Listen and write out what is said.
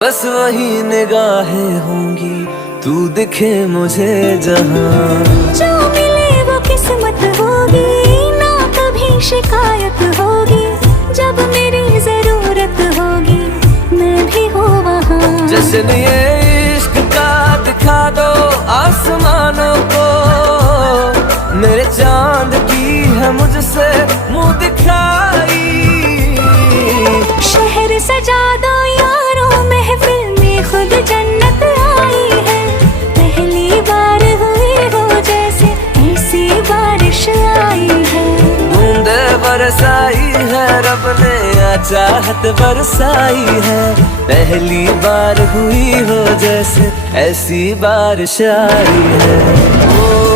बस वही निगाहें होंगी, तू दिखे मुझे जहां। जो मिले वो किस्मत होगी, ना कभी शिकायत होगी। जब मेरी जरूरत होगी मैं भी हूँ वहाँ। जश्न ये इश्क का दिखा दो आसमानों को, मेरे चांद की है मुझसे मुंह दिखाई। शहर सजा दो यारों, महफिल में खुद जन्नत आई है। पहली बार हुई हो जैसे ऐसी बारिश आई है। बूंदे बरसाई है रब ने, या चाहत बरसाई है। पहली बार हुई हो जैसे ऐसी बारिश आई है। ओ